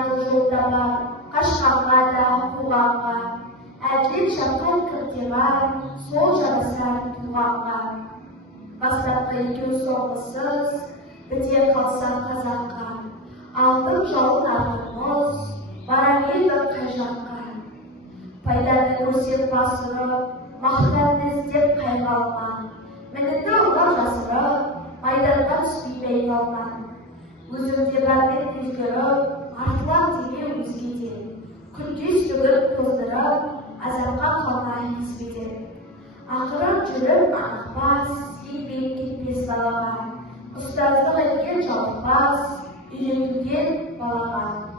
Аяулы жолда бар, қашқанға да қуғанға, әділет шапқан кімде бар, сол жарасар туғанға. Бастапқы екеу соғыссыз, біте қалса қазаққа, алтын жауын артымыз, барар еді қай жаққа. Пайданы көрсек басырып, мақтанды іздеп қайғалман, мінінді ұлар жасырып, майданға түспей бәйгалман. Өзімде бармен өзгеріп, артылам деме өзгеден, күндес төгіп тоздырып, азапқа қалмай тізбеден. Ақырын жүріп анықпас, еңбек кетпес балаға, ұстаздық еткен жалықпас, үйретуден балаға.